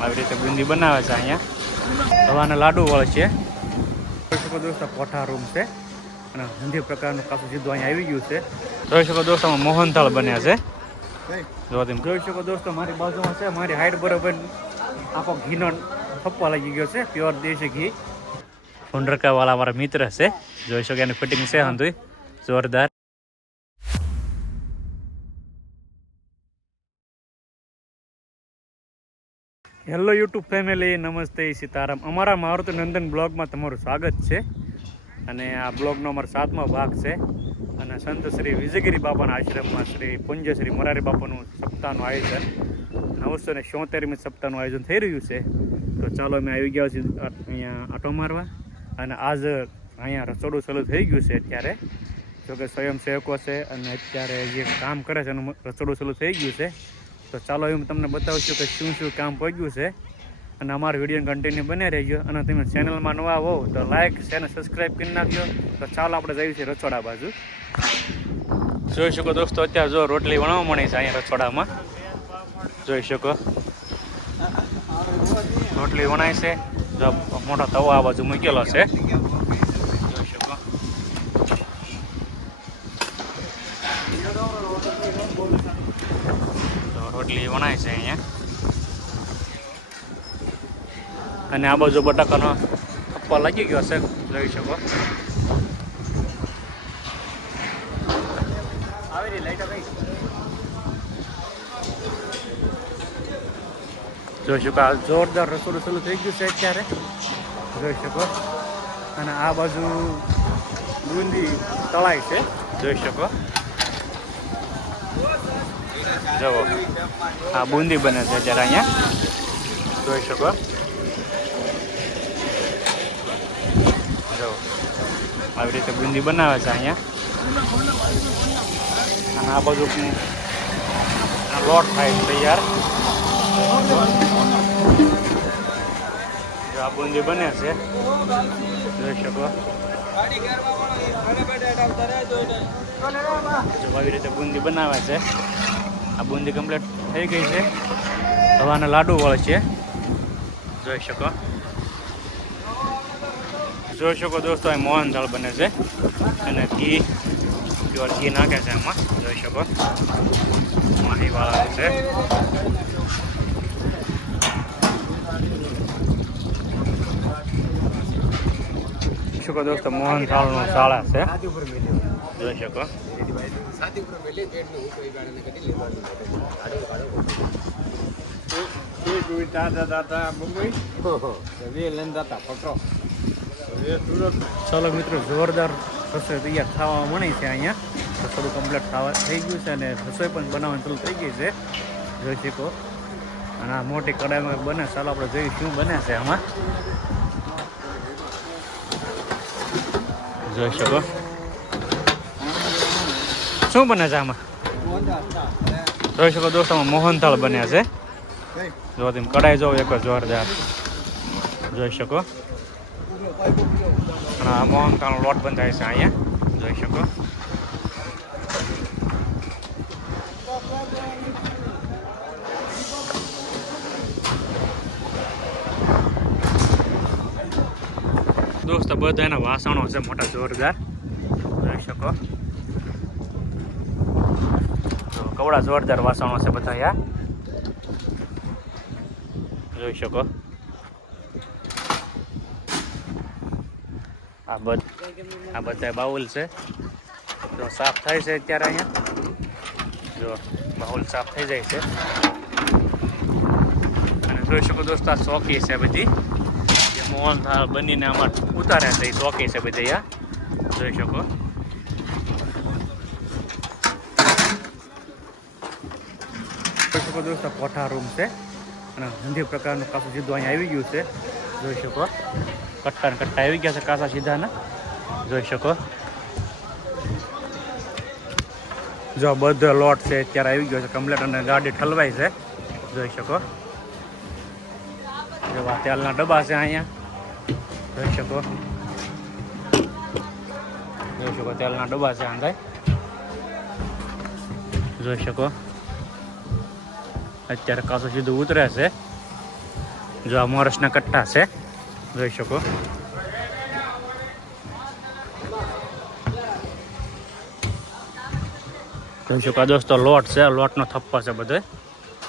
આવી રીતે બુંદી બનાવે છે અહીંયા. રવાના લાડુ વળે છે. જોઈ શકો દોસ્તો કોઠા રૂમ છે અને હિન્દી પ્રકારનું કાચું સીધું અહીંયા આવી ગયું છે. જોઈ શકો દોસ્તો મોહનથાળ બન્યા છે. જોઈ શકો દોસ્તો મારી બાજુમાં છે, મારી હાઈટ બરોબર આખો ઘીનો થપ્પા લાગી ગયો છે. પ્યોર દેશી ઘી. ફુંડરકા વાળા મારા મિત્ર છે. જોઈ શકો એની ફિટિંગ છે હંધુય જોરદાર. હેલો યુટ્યુબ ફેમિલી, નમસ્તે, સીતારામ. અમારા મારુતિ નંદન બ્લોગમાં તમારું સ્વાગત છે. અને આ બ્લોગનો અમારો 7મો ભાગ છે. અને સંત શ્રી વિજયગીરી બાપાના આશ્રમમાં શ્રી પૂજ્ય શ્રી મોરારી બાપાનું સપ્તાહનું આયોજન 974મી સપ્તાહનું આયોજન થઈ રહ્યું છે. તો ચાલો અમે આવી ગયા છીએ અહીંયા આટો મારવા. અને આજ અહીંયા રસોડું ચાલુ થઈ ગયું છે અત્યારે. જોકે સ્વયંસેવકો છે અને અત્યારે જે કામ કરે છે એનું રસોડું ચાલુ થઈ ગયું છે. તો ચાલો હું તમને બતાવું છું કે શું શું કામ પહોંચ્યું છે. અને અમારો વિડીયો કન્ટિન્યુ બને રહેજો. અને તમે ચેનલમાં નવા હો તો લાઇક અને સબસ્ક્રાઈબ કરી નાખજો. તો ચાલો આપણે જઈએ છીએ રસોડા બાજુ. જોઈ શકો દોસ્તો અત્યારે જો રોટલી વણાવવા મળી છે અહીંયા રસોડામાં. જોઈ શકો રોટલી વણાય છે. જો મોટો તવો આ બાજુ મૂકેલો છે. જોઈ શકો રોટલી વણાય છે અહીંયા. અને આ બાજુ બટાકાનો થપ્પો લાગી ગયો છે. જોઈ શકો જોઈ શકો આ જોરદાર રસોડું ચાલુ થઈ ગયું છે અત્યારે. જોઈ શકો અને આ બાજુ બુંદી તળાય છે. જોઈ શકો જુઓ આ બુંદી બને છે અત્યારે અહીંયા. જોઈ શકો જુઓ આવી રીતે બુંદી બનાવે છે અહીંયા. અને આ બાજુ લોટ થાય છે તૈયાર. જો આ બુંદી બને છે. જોઈ શકો જો આવી રીતે બુંદી બનાવે છે. આ બુંદી કમ્પ્લીટ થઈ ગઈ છે. રવાના લાડુ વળે છે. જોઈ શકો દોસ્તો અહીં મોહનથાળ બને છે. અને ઘી પ્યોર ઘી નાખે છે એમાં. જોઈ શકો માહીવાળા છે. શકો દોસ્તો મોહનથાળનું શાળા છે. જોઈ શકો ચાલો મિત્રો જોરદાર રસોઈ તૈયાર ખાવા મળી છે અહીંયા. રસોડું કમ્પ્લીટ ખાવા થઈ ગયું છે અને રસોઈ પણ બનાવવાની ચાલુ થઈ ગઈ છે. જોઈ શકો અને આ મોટી કડાઈમાં બને. ચાલો આપણે જોઈએ શું બને છે આમાં. જોઈ શકો શું બને છે આમાં. જોઈ શકો દોસ્તોમાં મોહનથાળ બન્યા છે. જો તમે કડાઈ જોવો એક જોરદાર. જોઈ શકો અને આ મોહનથાળનો લોટ બંધાય છે અહીંયા. જોઈ શકો દોસ્તો બધા એના વાસણો છે મોટા જોરદાર. જોઈ શકો કવડા જોરદાર વાસણો છે બધા યાર. જોઈ શકો આ બધા બાઉલ છે. જો સાફ થાય છે અત્યારે અહીંયા. જો બાઉલ સાફ થઈ જાય છે. અને જોઈ શકો દોસ્તો આ ચોકી છે બધી. મોહનથાળ બનીને આમાં ઉતારે છે એ ચોકી છે બધી આ. જોઈ શકો દોસ્તો કોઠા રૂમ છે અને હિન્દી પ્રકારનું કાચું સીધું અહીંયા આવી ગયું છે. જોઈ શકો કટ્ટા ને કટ્ટા આવી ગયા છે કાચા સીધાના. જોઈ શકો જો બધો લોટ છે અત્યારે આવી ગયો છે કમ્પ્લેટ અને ગાડી ઠલવાય છે. જોઈ શકો જેવા તેલના ડબ્બા છે અહીંયા. જોઈ શકો તેલના ડબ્બા છે અંદર. જોઈ શકો અત્યારે કાચું સીધું ઉતરે છે. જો આ મોરસના કટ્ટા છે, જોઈ શકો. જોઈ શકો દોસ્તો, લોટ છે, લોટનો થપ્પો છે બધો,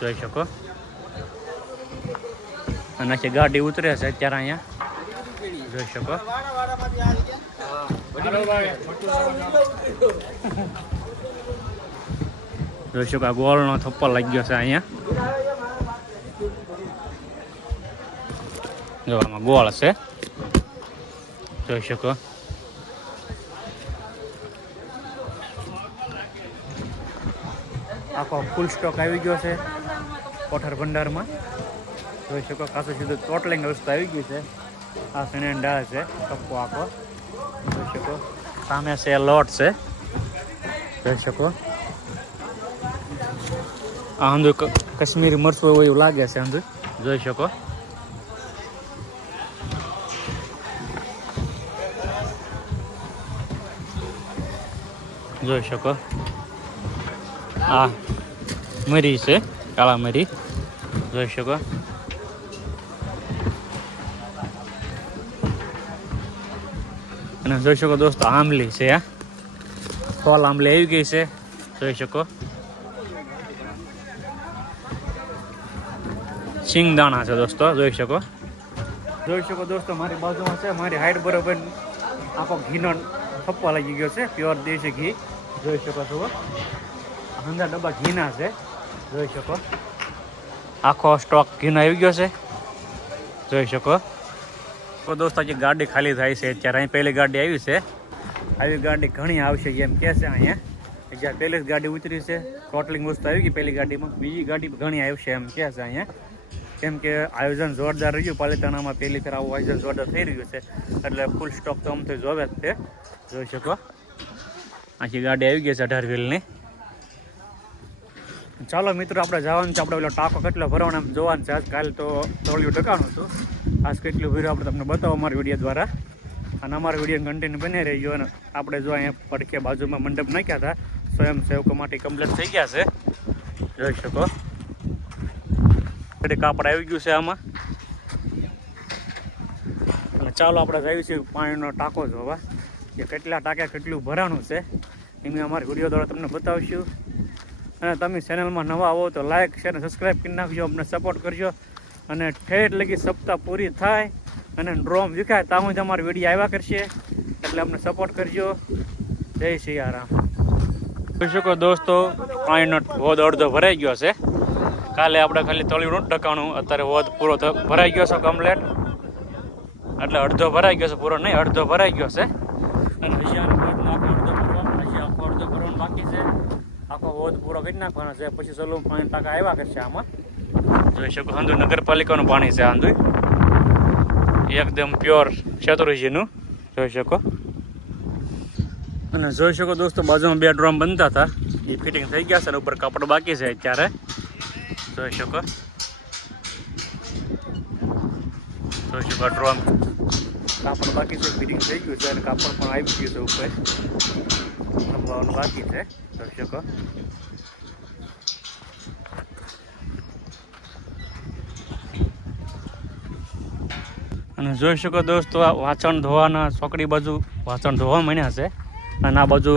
જોઈ શકો. અને આખી ગાડી ઉતરે છે અત્યારે અહીંયા, જોઈ શકો. જોઈ શકો આ ગોળનો થપ્પો લાગ્યો છે અહીંયા. જો આમાં ગોળ છે, જોઈ શકો. આખો ફૂલ સ્ટોક આવી ગયો છે કોઠાર ભંડારમાં, જોઈ શકો. ખાસું સીધું ટોટલિંગ વસ્તુ આવી ગયું છે. આ સનેન ડાળ છે, ટપ્પો આખો, જોઈ શકો. સામે છે લોટ છે, જોઈ શકો. આ અંદુ કાશ્મીરી મરચું હોય એવું લાગે છે અંદુ, જોઈ શકો. જોઈ શકો. આ મરી છે, કાળા મરી, જોઈ શકો. અને જોઈ શકો દોસ્તો આંબલી છે, આ ફોલ આંબલી આવી ગઈ છે, જોઈ શકો. સિંગદાણા છે દોસ્તો, જોઈ શકો. જોઈ શકો દોસ્તો મારી બાજુમાં છે, મારી હાઈટ બરોબર આખો ઘીનો થપ્પો લાગી ગયો છે, પ્યોર દેશી ઘી, જોઈ શકો છો. અંદર ડબ્બા ઘીના છે, જોઈ શકો. આખો સ્ટોક ઘીનો આવી ગયો છે, જોઈ શકો. તો દોસ્તો જે ગાડી ખાલી થાય છે અત્યારે, અહીં પહેલી ગાડી આવી છે. આવી ગાડી ઘણી આવશે એમ કહે છે અહીંયા. જ્યાં પહેલી જ ગાડી ઉતરી છે, ટોટલિંગ વસ્તુ આવી ગઈ પહેલી ગાડીમાં, બીજી ગાડી ઘણી આવશે એમ કહે છે અહીંયા. કેમ કે આયોજન જોરદાર રહ્યું પાલિતાણામાં, પહેલી ફેર આવું આયોજન જોરદાર થઈ રહ્યું છે, એટલે ફૂલ સ્ટોક તો આમથી જોવે જ તે, જોઈ શકો. આખી ગાડી આવી ગઈ છે 18 વ્હીલની. ચાલો મિત્રો, આપણે જવાનું છે. આપણે પેલો ટાંકો કેટલો ભરવાનો એમ જોવાનું છે. આજ કાલે તો તળિયું ઢકાણું હતું, આજ કેટલું ભર્યું આપણે તમને બતાવો અમારી વિડીયો દ્વારા. અને અમારા વિડીયો કન્ટિન્યુ બની રહી ગયો. અને આપણે જો અહીંયા પડખે બાજુમાં મંડપ નાખ્યા હતા, સ્વયંસેવકો માટે કમ્પ્લીટ થઈ ગયા છે, જોઈ શકો. કાપડ આવી ગયું છે આમાં. અને ચાલો આપણે જઈએ છીએ પાણીનો ટાંકો જોવા, કે કેટલા ટાંકા કેટલું ભરાણું છે, એમ અમારી વિડીયો દ્વારા તમને બતાવશું. અને તમે ચેનલમાં નવા આવો તો લાઇક શેર અને સબસ્ક્રાઈબ કરી નાખજો, અમને સપોર્ટ કરજો. અને ઠેઠ લગી સપ્તાહ પૂરી થાય અને ડ્રોમ વિખાય ત્યાં સુધી અમારી વિડીયો આવ્યા કરશે, એટલે અમને સપોર્ટ કરજો. જય સિયારામ. જોઈ શકો દોસ્તો, પાણીનો હોદ અડધો ભરાઈ ગયો છે. કાલે આપણે ખાલી તળિયું નહોતું ઢકાણું, અત્યારે હોદ પૂરો ભરાઈ ગયો છે કમ્પ્લેટ. એટલે અડધો ભરાઈ ગયો છે, પૂરો નહીં, અડધો ભરાઈ ગયો છે. અને હજી આખો અડધો ભરવાનો બાકી છે. આખો હોદ પૂરો કરી નાખવાનો છે, પછી ચલો પાણી ટાંકા આવ્યા કરશે આમાં. જોઈ શકો હંધુ નગરપાલિકાનું પાણી છે, હંધુ એકદમ પ્યોર શેત્રુંજીનું, જોઈ શકો. અને જોઈ શકો દોસ્તો, બાજુમાં 2 ડ્રમ બનતા હતા, એ ફિટિંગ થઈ ગયા છે, અને ઉપર કાપડ બાકી છે અત્યારે, જોઈ શકો. જોઈ શકો ડ્રમ કાપડ બાકી છે, ફિટિંગ થઈ ગયું છે, અને કાપડ પણ આવી ગયું છે ઉપર, લંબાવવાનું બાકી છે, જોઈ શકો. અને જોઈ શકો દોસ્તો, આ વાસણ ધોવાના ચોકડી બાજુ વાસણ ધોવા માંડ્યા છે, અને આ બાજુ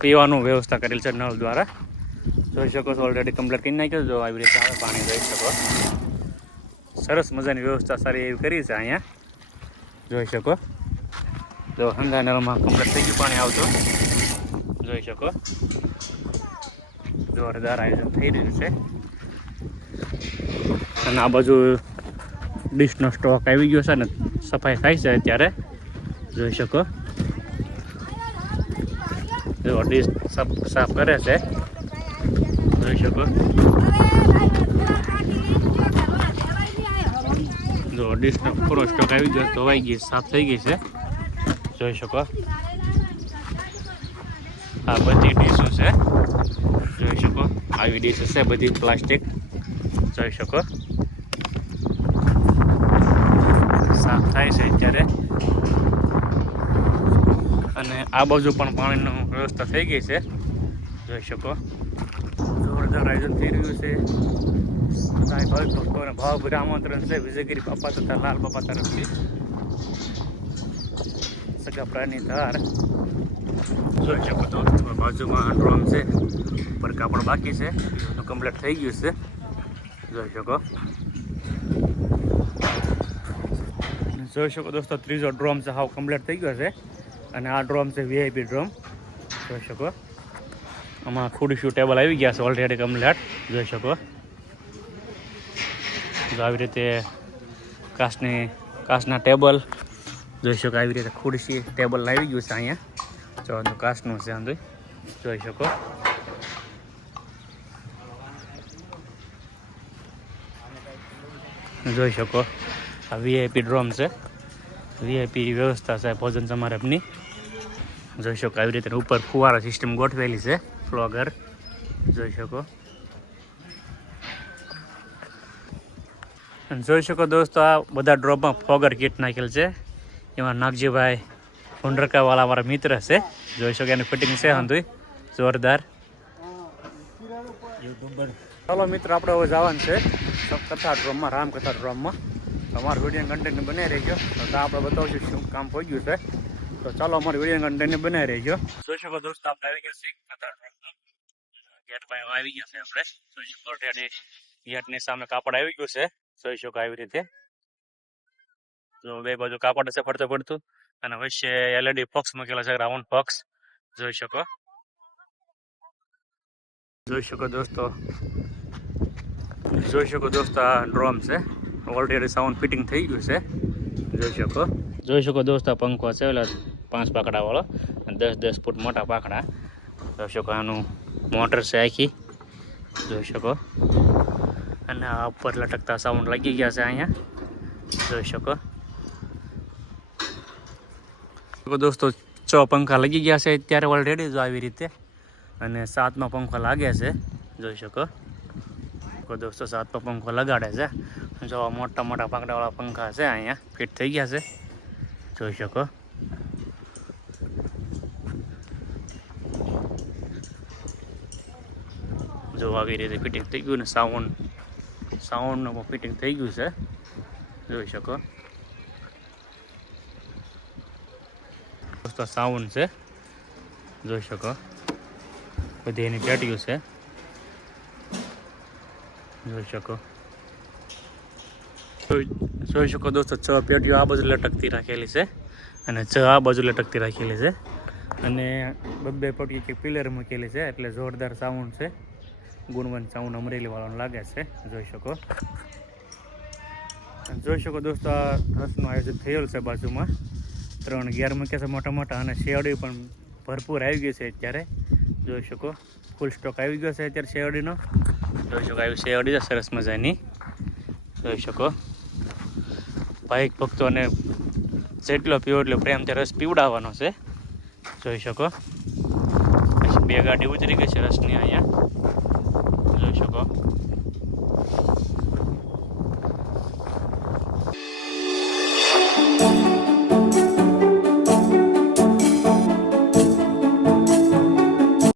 પીવાનું વ્યવસ્થા કરેલ છે નળ દ્વારા, જોઈ શકો છો. ઓલરેડી કમ્પ્લીટ કરી નાખ્યો, જો આવી રીતે આવે પાણી જોઈ શકો. સરસ મજાની વ્યવસ્થા સારી એવી કરી છે અહીંયા, જોઈ શકો. જો હંધા નળમાં કમ્પ્લીટ થઈ ગયું પાણી આવતું, જોઈ શકો. જોરદાર આયોજન થઈ રહ્યું છે. અને આ બાજુ ડીશનો સ્ટોક આવી ગયો છે, ને સફાઈ થાય છે અત્યારે, જોઈ શકો. જો ડીશ સાફ કરે છે, જોઈ શકો. જો ડીશનો પૂરો સ્ટોક આવી ગયો, ધોવાઈ ગઈ, સાફ થઈ ગઈ છે, જોઈ શકો. આ બધી ડીશો છે, જોઈ શકો. આવી ડીશ છે બધી પ્લાસ્ટિક, જોઈ શકો. સાફ થાય છે અત્યારે. અને આ બાજુ પણ પાણીની વ્યવસ્થા થઈ ગઈ છે, જોઈ શકો. જોરદાર આયોજન થઈ રહ્યું છે, બધા ભાવિક ભક્તોને ભાવભર્યું આમંત્રણ છે વિજયગીરી બાપા તથા લાલ બાપા તરફથી. સગા પ્રાણી ધાર જોઈ શકો તો બાજુમાં ડ્રોમ છે, પર કાપડ બાકી છે, કમ્પ્લીટ થઈ ગયું છે. જોઈ શકો દોસ્તો ત્રીજો ડ્રોમ છે હાવ કમ્પ્લીટ થઈ ગયો છે. અને આ ડ્રોમ છે વીઆઈપી ડ્રોમ. જોઈ શકો આમાં ખુરશીઓ ટેબલ આવી ગયા છે ઓલરેડી કમ્પ્લીટ. જોઈ શકો જો આવી રીતે કાચના ટેબલ. જોઈ શકો આવી રીતે ખુરશી ટેબલ આવી ગયું છે અહીંયા. જો કાચનું છે અંદર. જોઈ શકો આ વીઆઈપી ડ્રોમ છે, વીઆઈપી વ્યવસ્થા છે ભોજન સમારંભની. જોઈ શકો આવી રીતે ઉપર ફુવારા સિસ્ટમ ગોઠવેલી છે ફ્લોગર. જોઈ શકો અને જોઈ શકો દોસ્તો આ બધા ડ્રોપમાં ફ્લોગર કીટ નાખેલ છે. એમાં નાગજીભાઈ ભુંડરકાવાળા અમારા મિત્ર છે. જોઈ શકો એની ફિટિંગ છે હંધુય જોરદાર. ચાલો મિત્રો આપણે હવે જવાનું છે કથા ડ્રોમમાં, રામકથા ડ્રોમમાં. અમારા વિડીયો કન્ટેન્ટ બનાવી રહેજો તો આપણે બતાવશું શું કામ પહોંચ્યું છે. તો ચાલો અમારી વિડીયો કન્ટેન્ટ બનાવી રહેજો. જોઈ શકો દોસ્તો આપણે આવી ગયા છે કથા ડ્રોમમાં. ગેટ પાસે આવી ગયા છે આપણે. જોઈ શકો ગેટની સામે કાપડ આવી ગયું છે. જોઈ શકો આવી રીતે જો બે બાજુ કાપડ છે પડતું અને વચ્ચે એલઈડી ફોક્સ મૂકેલા છે, રાઉન્ડ ફોક્સ. જોઈ શકો દોસ્તો આ ડ્રોમ છે ઓલરેડી સાઉન્ડ ફિટિંગ થઈ ગયું છે. જોઈ શકો દોસ્તો પંખો છે ઓલા 5 પાકડા વાળો અને 10 ફૂટ મોટા પાકડા. જોઈ શકો આનું મોટર છે આખી. જોઈ શકો અને આ ઉપર લટકતા સાઉન્ડ લાગી ગયા છે અહીંયા. જોઈ શકો દોસ્તો 6 પંખા લાગી ગયા છે અત્યારે ઓલરેડી. જો આવી રીતે અને 7મા પંખો લાગે છે. જોઈ શકો દોસ્તો 7મો પંખો લગાડે છે. જો મોટા પાંખડાવાળા પંખા છે અહીંયા ફિટ થઈ ગયા છે. જોઈ શકો જો આવી રીતે ફિટિંગ થઈ ગયું ને સાઉન્ડનું ફિટિંગ થઈ ગયું છે. જોઈ શકો દોસ્તો સાઉન્ડ છે. જોઈ શકો બધી એની પેટીઓ છે. જોઈ શકો દોસ્તો 6 પેટીઓ આ બાજુ લટકતી રાખેલી છે અને 6 આ બાજુ લટકતી રાખેલી છે અને 2 પેટીઓ કે પિલર મૂકેલી છે. એટલે જોરદાર સાઉન્ડ છે, ગુણવંત સાઉન્ડ અમરેલી વાળાનો લાગે છે. જોઈ શકો દોસ્તો આ રસનું આયોજન થયેલ છે. બાજુમાં 3 ગેર મૂક્યા છે મોટા અને શેરડી પણ ભરપૂર આવી ગઈ છે અત્યારે. જોઈ શકો ફૂલ સ્ટોક આવી ગયો છે અત્યારે શેરડીનો. જોઈ શકો આવી શેરડી છે સરસ મજાની. જોઈ શકો ભાઈક ભક્તોને જેટલો પીવો એટલો પ્રેમથી રસ પીવડાવવાનો છે. જોઈ શકો પછી 2 ગાડી ઉતરી ગઈ છે રસની અહીંયા. જોઈ શકો